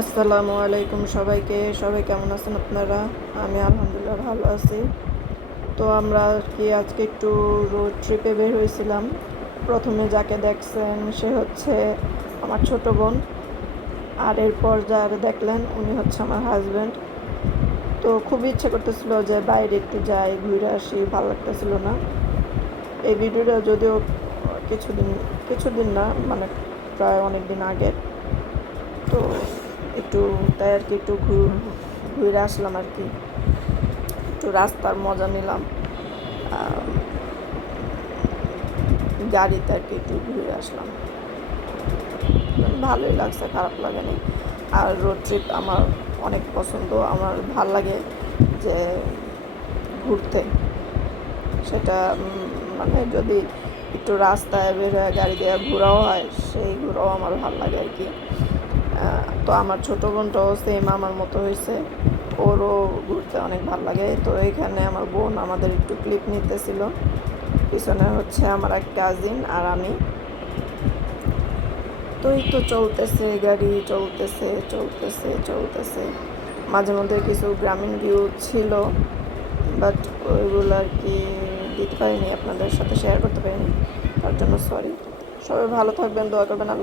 আসসালামু আলাইকুম সবাইকে। সবাই কেমন আছেন আপনারা? আমি আলহামদুলিল্লাহ ভালো আছি। তো আমরা কি আজকে একটু রোড ট্রিপে বের হয়েছিলাম। প্রথমে যাকে দেখছেন সে হচ্ছে আমার ছোট বোন, আর এরপর যার দেখলেন উনি হচ্ছে আমার হাজব্যান্ড। তো খুব ইচ্ছে করতেছিল যে বাইরে একটু যাই, ঘুরে আসি, ভালো লাগতেছিল না। এই ভিডিওটা যদিও কিছুদিন কিছুদিন না, মানে প্রায় অনেক দিন আগে। তো একটু তাই আর কি একটু ঘুরে আসলাম আর কি, একটু রাস্তার মজা নিলাম। গাড়িতে আর কি একটু ঘুরে আসলাম, ভালোই লাগছে, খারাপ লাগেনি। আর রোড ট্রিপ আমার অনেক পছন্দ, আমার ভাল লাগে যে ঘুরতে। সেটা মানে যদি একটু রাস্তায় বের হয়ে গাড়ি দিয়ে ঘোরাও হয়, সেই ঘোরাও আমার ভাল লাগে আর কি। তো আমার ছোটো বোনটাও সেম আমার মতো হয়েছে, ওরও ঘুরতে অনেক ভালো লাগে। তো এখানে আমার বোন আমাদের একটু ক্লিপ নিতেছিল, পিছনে হচ্ছে আমার এক কাজিন আর আমি। তো এই তো চলতেছে গাড়ি, চলতেছে চলতেছে চলতেছে। মাঝে মধ্যে কিছু গ্রামীণ ভিউ ছিল, বাট ওইগুলো আর কি দিতে পারিনি, আপনাদের সাথে শেয়ার করতে পারিনি, তার জন্য সরি। সবাই ভালো থাকবেন, দোয়া করবেন। আল্লাহ।